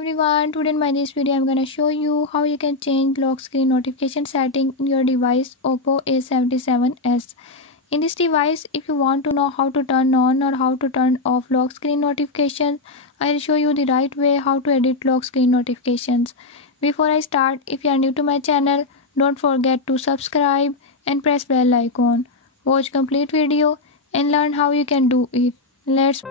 everyone, today in my this video I'm gonna show you how you can change lock screen notification setting in your device Oppo A77s. In this device, if you want to know how to turn on or how to turn off lock screen notifications, I'll show you the right way how to edit lock screen notifications. Before I start, if you are new to my channel, don't forget to subscribe and press bell icon. Watch complete video and learn how you can do it. Let's